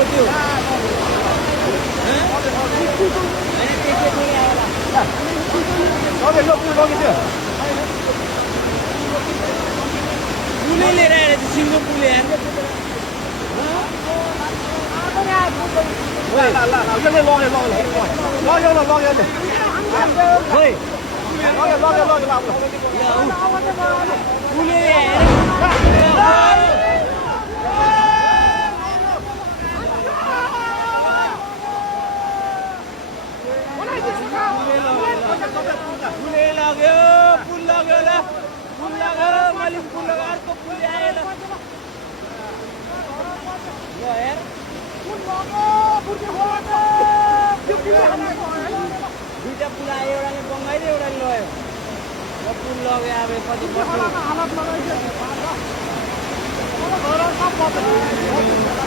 त्यो पुलै लिएर आएर सिङ्गो पुल यार दुईटा पुल आयो एउटाले बङ्गाइदियो एउटाले लग्यो पुल लग्यो अब पछि